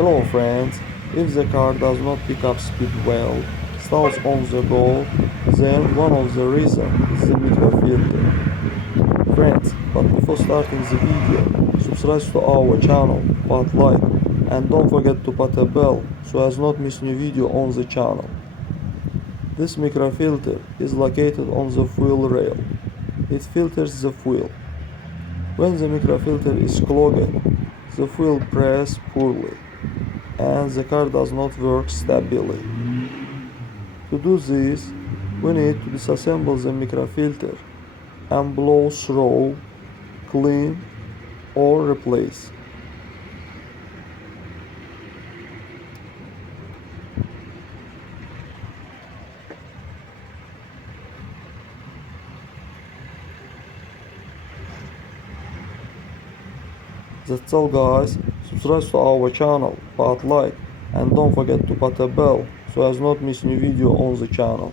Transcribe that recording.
Hello friends, if the car does not pick up speed well, stalls on the go, then one of the reasons is the mikrofilter. Friends, but before starting the video, subscribe to our channel, put like, and don't forget to put a bell so as not miss new video on the channel. This mikrofilter is located on the fuel rail. It filters the fuel. When the microfilter is clogged, the fuel presses poorly and the car does not work stably. To do this, we need to disassemble the microfilter and blow through, clean or replace. That's all guys, subscribe to our channel, put like, and don't forget to put a bell so as not miss new video on the channel.